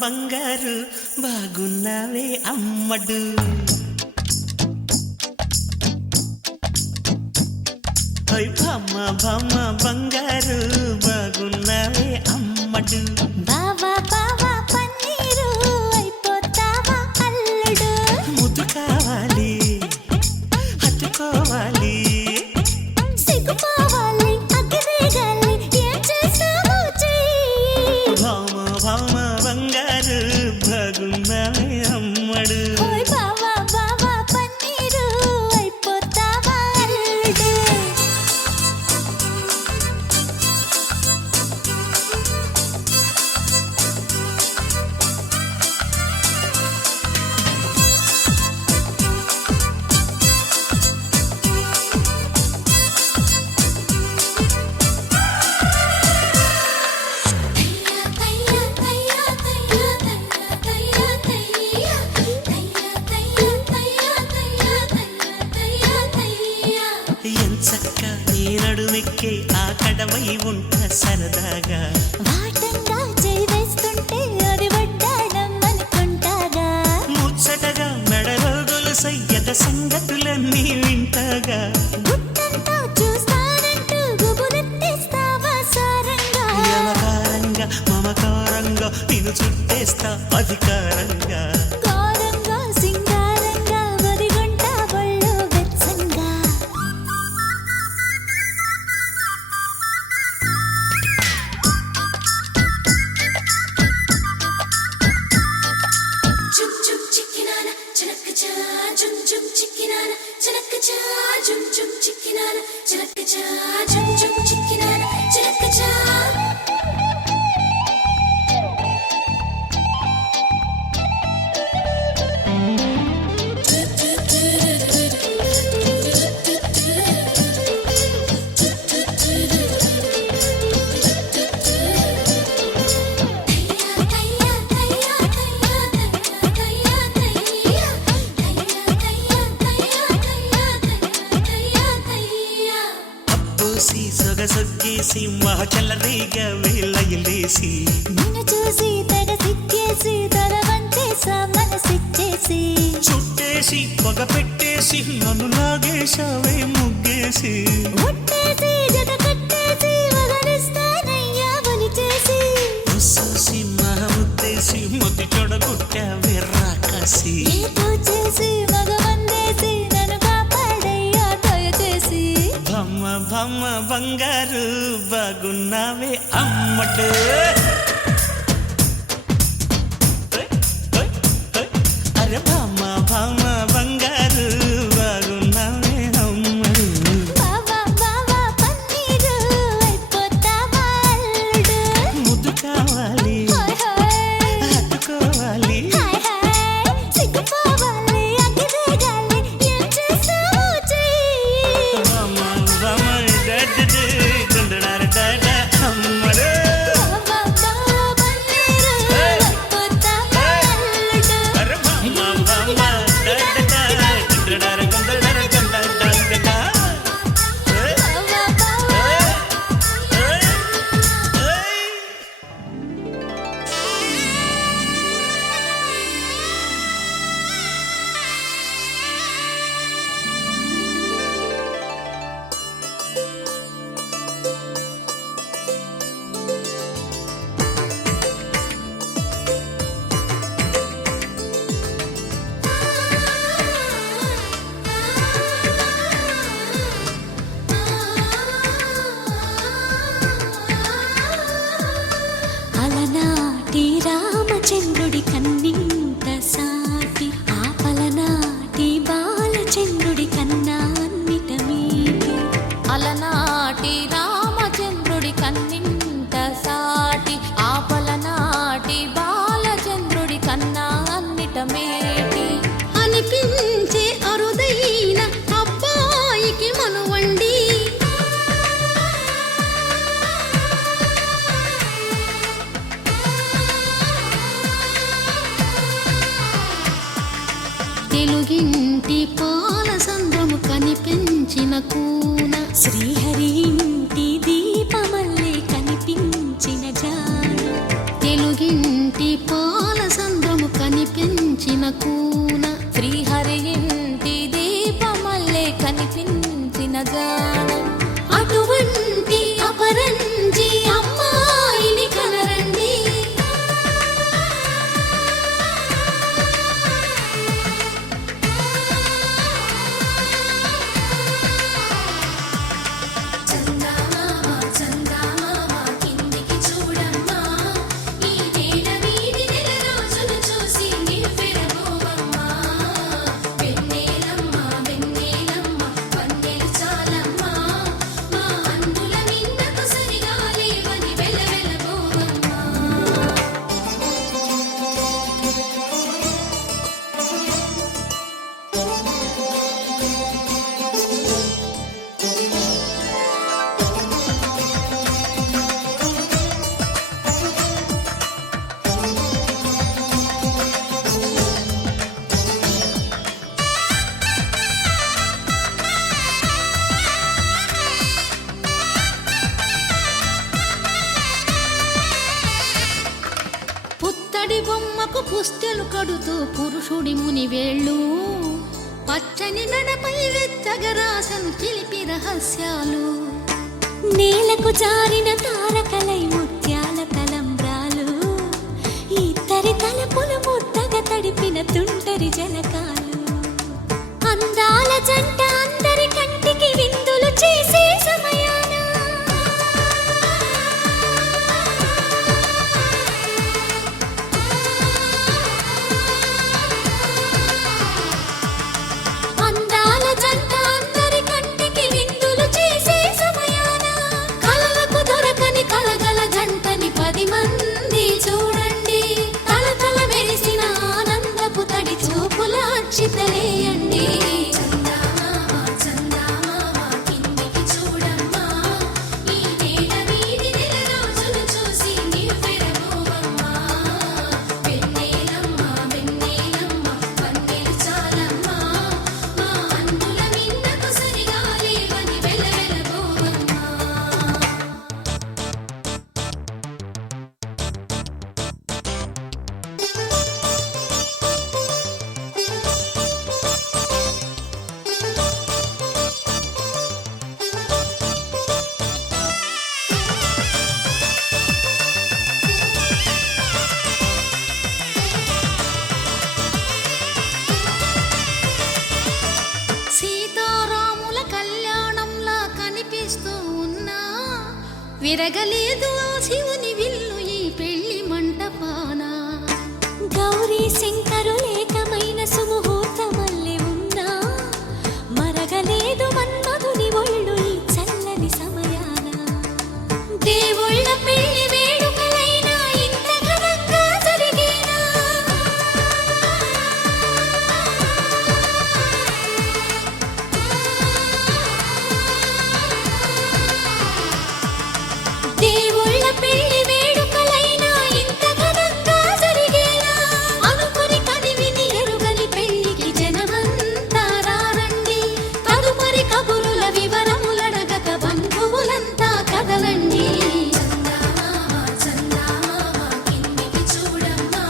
బంగారు బాగున్నావే అమ్మడు భామ భామ బంగారు బాగున్నావే అమ్మడు బావా బావా పన్నీరు అయిపోతావా అల్లుడు ముద్దు కావాలి హత్తుకోవాలి సిగ్గుపోవాలి అగ్గిరేగాలి ఏం చేస్తావో చెయ్యి భామ భామ బంగారు బాగున్నావే అమ్మడు ఓయ్ బావా బావా పన్నీరు అయిపోతావా అల్లుడు ఎంచక్క నీ నడుమెక్కే ఆ కడవై ఉంట సరదాగా వాటంగా చేయి వేస్తుంటే అది వడ్డాణం అనుకుంటాగా ముచ్చటగా మెడలో గొలుసయ్యద సంగతులన్నీ వింటాగా గుట్టంతా చూస్తానంటూ గుబురెత్తేస్తావా సారంగా వ్యవహారంగా మమకారంగా నిన్ను చుట్టేస్తా అధికారంగా కారంగా సింగారంగా వదిగుంటా ఒళ్ళు వెచ్చంగా అబ్బోసి సొగసొగ్గేసి మహచల్లరీగా వేలయలేసి నిన్ను చూసి తెగ సిగ్గేసి తల వంచేసా మనసిచ్చేసి చుట్టేసి పొగ పెట్టేసి నన్ను లాగేశావే ముగ్గేసి ముట్టేసి జత కట్టేసి వగనిస్తానయ్యా ఒలిచేసి ముస్సూసి మహముద్దేసి మొద్దు చెడగొట్టావే రాకాసి ఏదో చేసి మగమందేసి నన్ను కాపాడయ్యా దయచేసి భమ్మ భమ్మ బంగారు బాగున్నావే అమ్మటు అరే భమ్మ భమ్మ బంగారు బాగున్నావే అమ్మడు బావా బావా పన్నీరు అయిపోతావా అల్లుడు ముద్దు కావాలి హాయ్ హాయ్ హత్తుకోవాలి హాయ్ హాయ్ సిగ్గుపోవాలి అగ్గిరేగాలి ఏం చేస్తావో చెయ్యి భమ్మ భమ్మ డడ్డు డుండుడారు డాడ అమ్మడు బావా బావా తెలుగింటి పాల సంద్రము కనిపించిన కూన శ్రీహరి ఇంటి దీపమల్లే కనిపించిన జాన తెలుగింటి పాల సంద్రము కనిపించిన కూన శ్రీహరి ఇంటి దీపమల్లే కనిపించిన జాన అటువంటి అపరంజి అమ్మాయిని కనరండి చందమామ చందమామ కిందికి చూడమ్మా ఈ నేల వీధి నెల రోజులు చూసి నివ్వెరబోవమ్మా వెన్నెలమ్మ వెన్నెలమ్మ వన్నెలు చాలమ్మా మా అందుల మిన్నకు సరిగా లేవని వెలవెలబోవమ్మా పుత్తడి బొమ్మకు పుస్తెలు కడుతూ పురుషుడి ముని వేళ్ళు పచ్చని నడపై వెచ్చగరాసను చిలిపి రహస్యాలు నేలకు జారిన తారకలై ముత్యాల తలంబ్రాలు ఇద్దరి తలపులు ముద్దగా తడిపిన తుంటరి జలకాలు అందాల జంట అందరి కంటికి విందులు చేసే సమయాన అందాల జంట అందరి కంటికి విందులు చేసే సమయాన కలలకు దొరకని కలగల జంటని 10 మంది చూడండి తలతల మెరిసిన ఆనందపు తడి చూపుల అక్షితలేయండి చందమామ చందమామ కిందికి చూడమ్మా ఈ నేల వీధి నెల రోజులు చూసి నివ్వెరబోవమ్మా వెన్నెలమ్మ వెన్నెలమ్మ వన్నెలు చాలమ్మా మా అందుల మిన్నకు సరిగా లేవని వెలవెలబోవమ్మా సీతారాముల కళ్యాణంలా కనిపిస్తూ ఉన్నా విరగలేదు ఆ శివుని విల్లు ఈ పెళ్లి మంటపాన గౌరీ శంకరులేకమైన సుముహూర్తమల్లె ఉన్నా మరగలేదు మన్మధుని ఒళ్ళు ఈ చల్లని సమయాన దేవుళ్ళ పెళ్లి వేడుకలైనా ఇంత ఘనంగా జరిగేనా దేవుళ్ళ పెళ్లి వేడుకలైనా ఇంత ఘనంగా జరిగేనా అనుకుని కదివిని ఎరుగని పెళ్లికి జనమంతా రారండి తదుపరి కబురుల వివరములడగక బంధువులంతా కదలండి చందమామ చందమామ కిందికి చూడమ్మా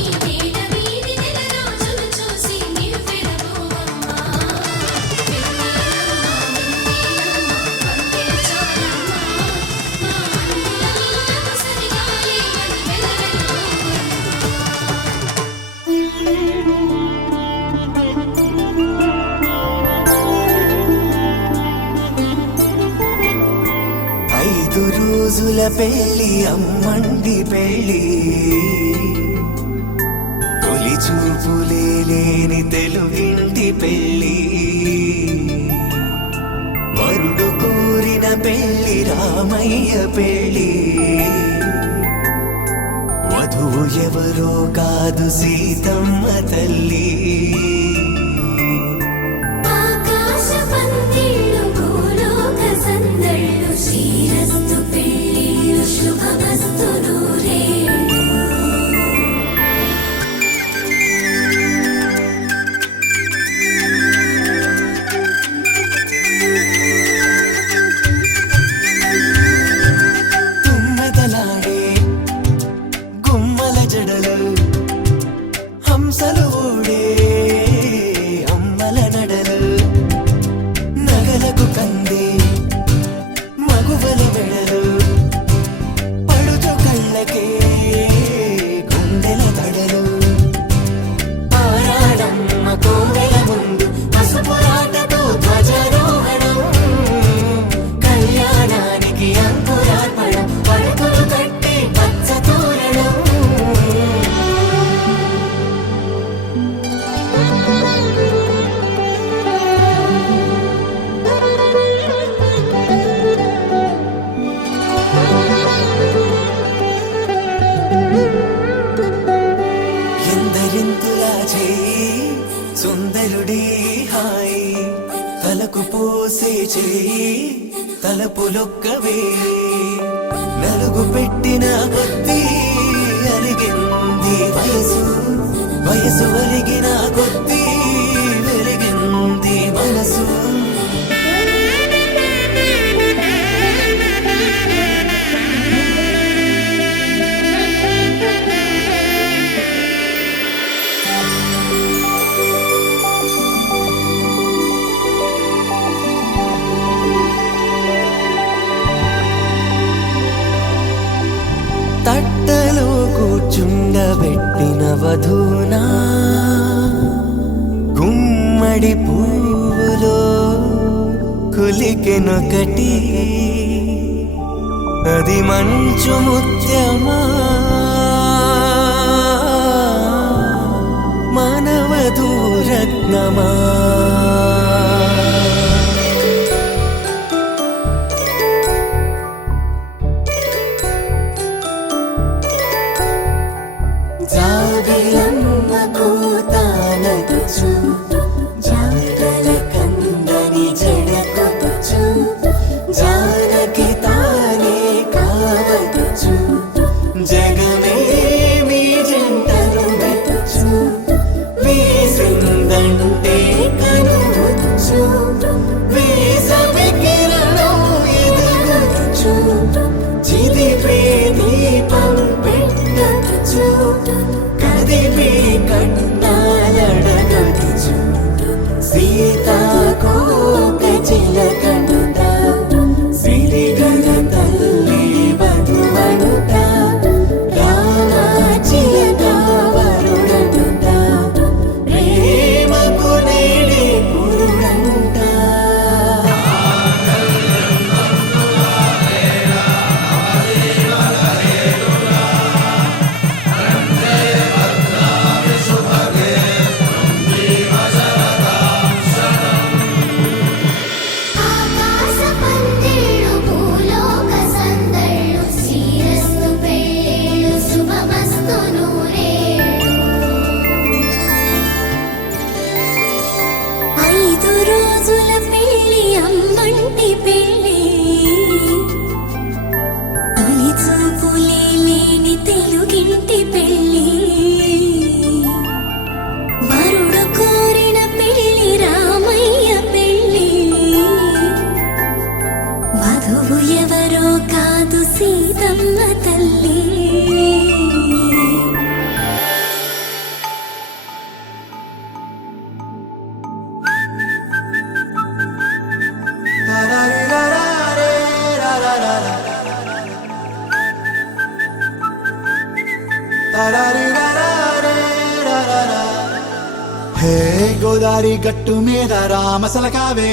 ఈ నేల వీధి నెల రోజులు చూసి నివ్వెరబోవమ్మా వెన్నెలమ్మ వెన్నెలమ్మ వన్నెలు చాలమ్మా మా అందుల మిన్నకు సరిగా లేవని వెలవెలబోవమ్మా 5 రోజుల పెళ్లి అమ్మండి పెళ్లి తొలి చూపులే లేని తెలుగింటి పెళ్లి వరుడు కోరిన పెళ్లి రామయ్య పెళ్లి వధువు ఎవరో కాదు సీతమ్మ తల్లి ఆకాశ పందిళ్ళు భూలోక సందళ్ళు శ్రీరస్తు పెళ్ళిళ్ళు శుభమస్తు నూరేళ్ళు జడలు హంసలు ఊడే అమ్మల నడలు నగలకు కంది మగువల మెడలు పడుచు కళ్ళకే గుండెల తడలు ఆరాడమ్మ కోవెల ముందు పసుపురాటతో ధ్వజారోహణం కళ్యాణానికి అంకురార్పణం పడకలు కట్టి పచ్చ తోరణం ఎందరింతులా చేయి సుందరుడి హాయి తలకు పోసే చేయి తలపులొక్కవే నలుగు పెట్టిన కొద్దీ అలిగింది వయసు వయసు ఒలిగిన కొద్దీ వెలిగింది మనసు తట్టలో కూర్చుండబెట్టిన వధూనా గుమ్మడి పువ్వులో కులికెనొకటి అది మంచు ముత్యమా మానవధూరత్నమా జాబిలమ్మ కోతానగుచు జాడల కందని జడకొచ్చు జానకి తానే కావదుచు జగమే మీ జంటను వెతుచు వీసిందంటే కనువచ్చు వీసవి కిరణం ఎదుగుచు చిదిపే దీపం పెట్టచ్చు కదిపే కన్నాలడగచ్చు సీతాకోక చిలకనుట సిరిగన తల్లి వధువనుట రామా చిలక వరుడనుట ప్రేమకు నేడే పురుడంట ఆకాశ పందిళ్ళు భూలోక సందళ్ళు శ్రీరస్తు పెళ్ళిళ్ళు శుభమస్తు నూరేళ్ళు 5 రోజుల పెళ్ళి అమ్మంటి పెళ్ళి తొలి చూపులే లేని తెలుగింటి పెళ్ళి వరుడు కోరిన పెళ్ళి రామయ్య పెళ్ళి వధువు ఎవరో కాదు సీతమ్మ తల్లి హే గోదారి గట్టు మీద రామసలకావే